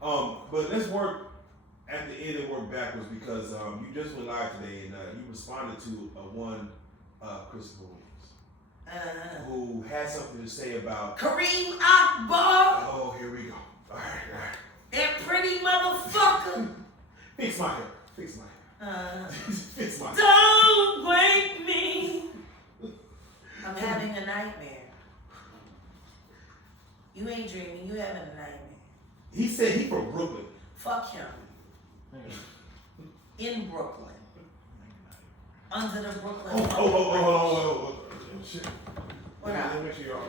But let's work at the end and work backwards because you just went live today and you responded to one Christopher Williams who had something to say about Kareem Akbar. Oh, here we go. All right. That pretty motherfucker. Fix my hair. Fix my hair. Don't wake me. I'm having a nightmare. You ain't dreaming. You having a nightmare. He said he from Brooklyn. Fuck him. In Brooklyn. Under the Brooklyn. Oh, shit. What up? Let me make sure y'all.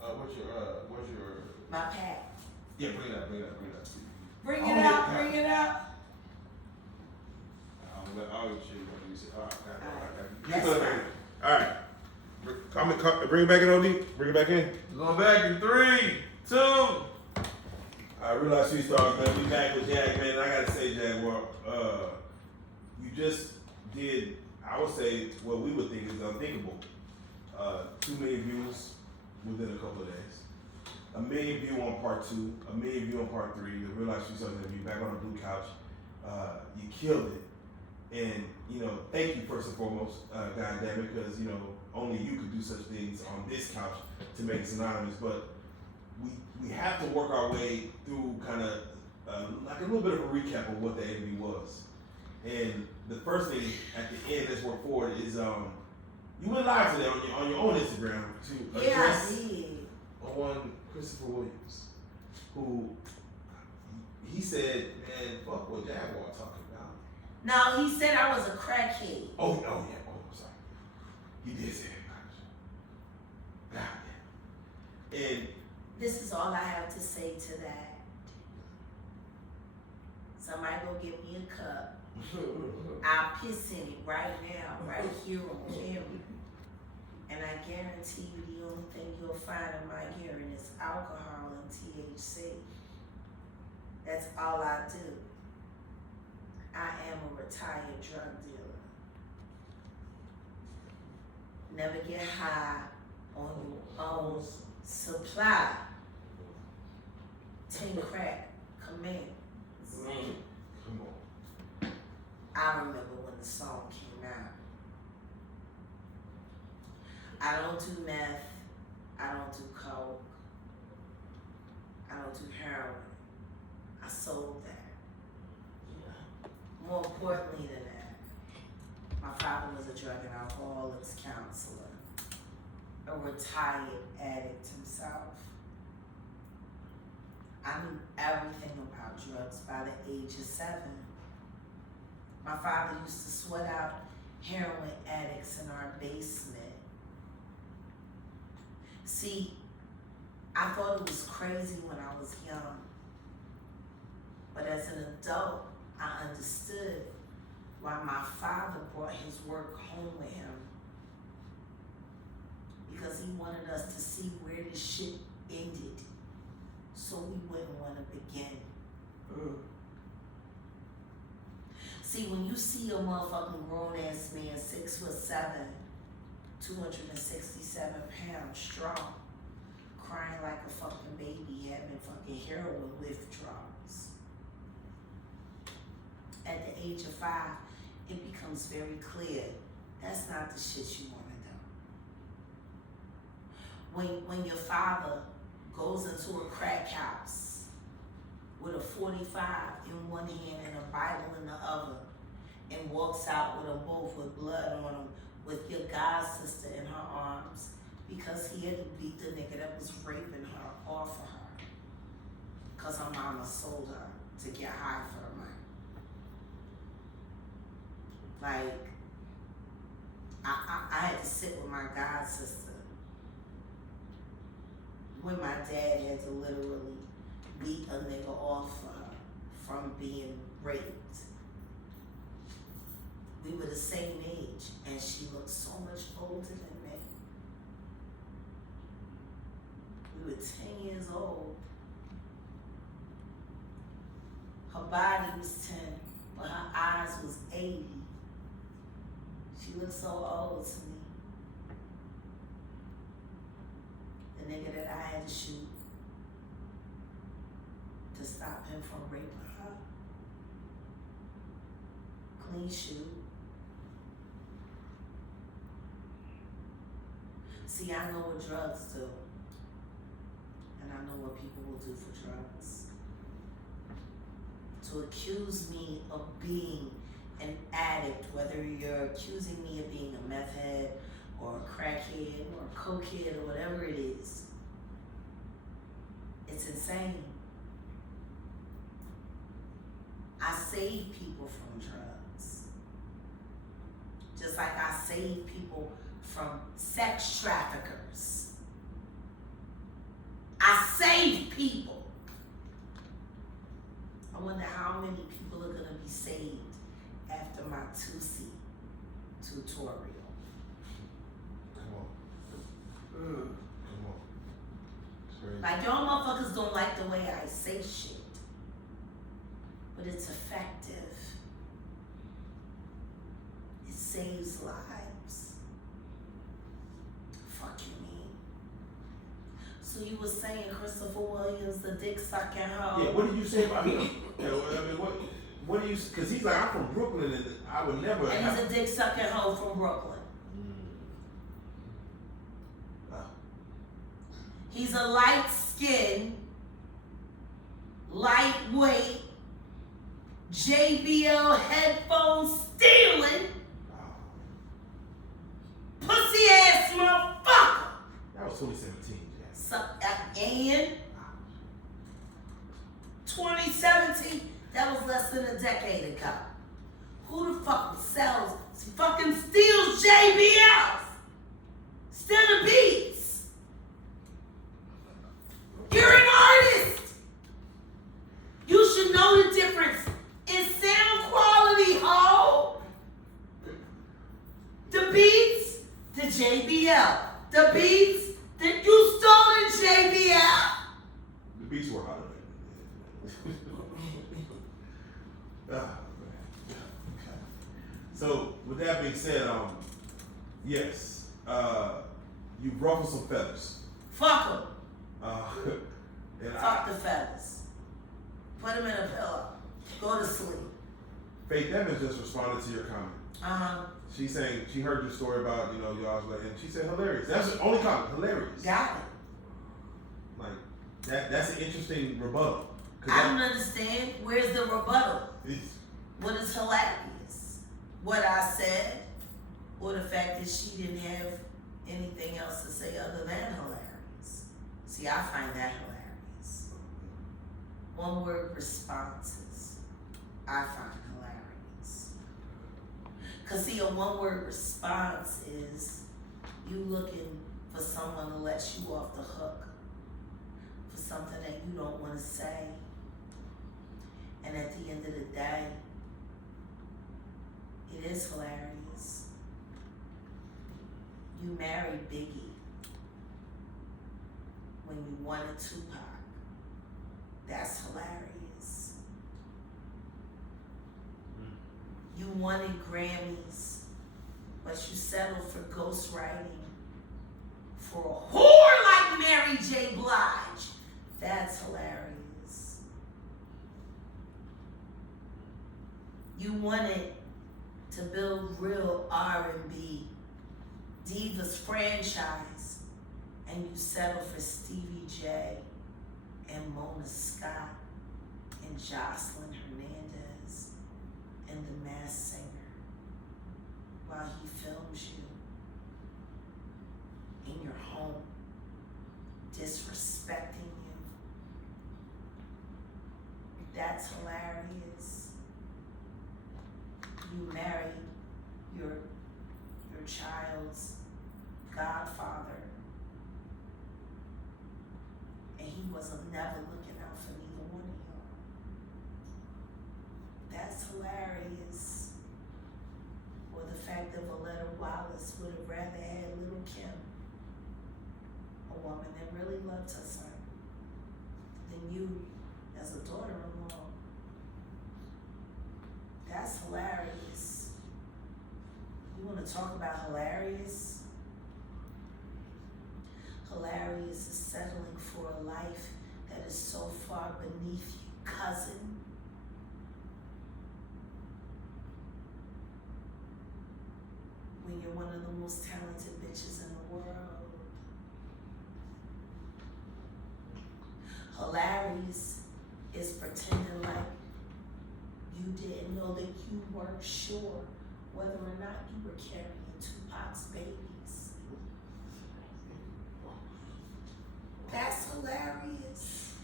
What's your? My pad. Yeah, bring it up. Bring it out. I'll show you what you said. All right. Bring it back in, OD. Bring it back in. Going back in 3, 2. I realize you started, man. We back with Jag, man. I gotta say, Jaguar, you just did, I would say, what we would think is unthinkable. 2 million views within a couple of days. 1 million view on part 2, 1 million view on part 3. You realize you started to be back on the blue couch. You killed it. And, thank you first and foremost, God damn it, because, only you could do such things on this couch to make us anonymous. But we have to work our way through kind of like a little bit of a recap of what the enemy was. And the first thing at the end, let's work forward, is you went live today on your own Instagram to address on Christopher Williams, who he said, man, fuck what Jaguar talking about. No, he said I was a crackhead. Oh, yeah. Oh, I'm sorry. He did say that. God damn. And this is all I have to say to that. Somebody go get me a cup. I'll piss in it right now, right here on camera. And I guarantee you the only thing you'll find in my urine is alcohol and THC. That's all I do. I am a retired drug dealer. Never get high on your own supply. 10 crack commands. come on. I remember when the song came out. I don't do meth. I don't do coke. I don't do heroin. I sold that. More importantly than that, my father was a drug and alcoholics counselor, a retired addict himself. I knew everything about drugs by the age of 7. My father used to sweat out heroin addicts in our basement. See, I thought it was crazy when I was young, but as an adult, I understood why my father brought his work home with him, because he wanted us to see where this shit ended, so we wouldn't want to begin. See, when you see a motherfucking grown-ass man, 6'7", 267 pounds strong, crying like a fucking baby, having fucking heroin withdrawals. At the age of 5, it becomes very clear that's not the shit you want to do. When your father goes into a crack house with a 45 in one hand and a Bible in the other, and walks out with them both with blood on them, with your god sister in her arms, because he had to beat the nigga that was raping her off of her, because her mama sold her to get high for her money. Like, I had to sit with my god sister when my dad had to literally beat a nigga off of her from being raped. We were the same age, and she looked so much older than me. We were 10 years old. Her body was 10, but her eyes was 80. She looked so old to me. The nigga that I had to shoot to stop him from raping her. Clean shoe. See, I know what drugs do. And I know what people will do for drugs. To accuse me of being an addict, whether you're accusing me of being a meth head or a crackhead or a cokehead or whatever it is, it's insane. I save people from drugs. Just like I save people from sex traffickers. I save people. I wonder how many people are gonna be saved after my 2C tutorial. Come on. Come on. It's crazy. Like, y'all motherfuckers don't like the way I say shit. But it's effective. It saves lives. Fuck you mean? So you were saying Christopher Williams, the dick sucking hoe? Yeah, what did you say about him? What do you? Because he's like, I'm from Brooklyn, and I would never. And he's a dick sucking hoe from Brooklyn. He's a light-skinned, lightweight, JBL headphone stealing, pussy ass motherfucker. That was 2017, Jack. And 2017, that was less than a decade ago. Who the fuck fucking steals JBLs? Instead of beats. You're an artist. You should know the difference in sound quality, ho. The beats, the JBL. The beats that you stole in JBL. The beats were hotter. Oh, man. Okay. So, with that being said, yes, you ruffled some feathers. Fuck them. And Fuck the feathers. Put them in a pillow. Go to sleep. Faith Evans just responded to your comment. She's saying she heard your story about, y'all's like, and she said hilarious. That's the only comment, hilarious. Got it. Like, that's an interesting rebuttal. I don't understand. Where's the rebuttal? What is hilarious? What I said, or the fact that she didn't have anything else to say other than hilarious? See, I find that hilarious. One word responses, I find hilarious. Cause see, a one word response is you looking for someone to let you off the hook for something that you don't want to say. And at the end of the day, it is hilarious. You married Biggie when you wanted Tupac. That's hilarious. You wanted Grammys, but you settled for ghostwriting for a whore like Mary J. Blige. That's hilarious. You wanted to build real R&B divas franchise, and you settled for Stevie J and Mona Scott and Jocelyn Hernandez and The Masked Singer while he films you in your home, disrespecting you. That's hilarious. You married your child's godfather, and he wasn't never looking out for neither one of y'all. That's hilarious. Or the fact that Valletta Wallace would have rather had Little Kim, a woman that really loved her son, than you as a daughter-in-law. That's hilarious. You want to talk about hilarious? Hilarious is settling for a life that is so far beneath you cousin. When you're one of the most talented bitches in the world. Hilarious is pretending like you didn't know that you weren't sure whether or not you were carrying Tupac's babies. That's hilarious.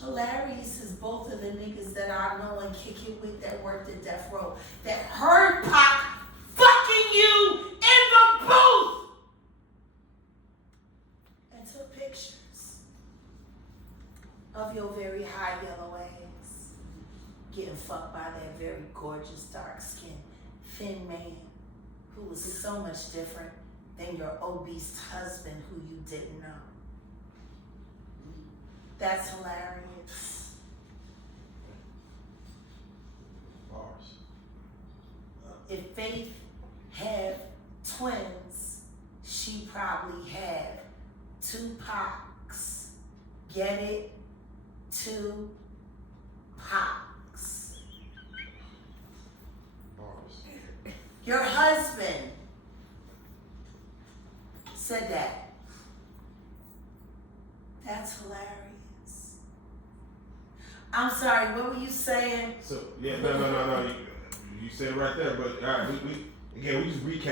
Hilarious is both of the niggas that I know and kick it with that worked at Death Row that heard Pac fucking you in the booth and took pictures of your very high yellow ass getting fucked by that very gorgeous dark-skinned thin man who was so much different than your obese husband who you didn't know. That's hilarious. Bars. If Faith had twins, she probably had two Pacs. Get it? Two Pacs. Bars. Your husband said that. That's hilarious. I'm sorry, what were you saying? So yeah, no. You said it right there, but we just recap.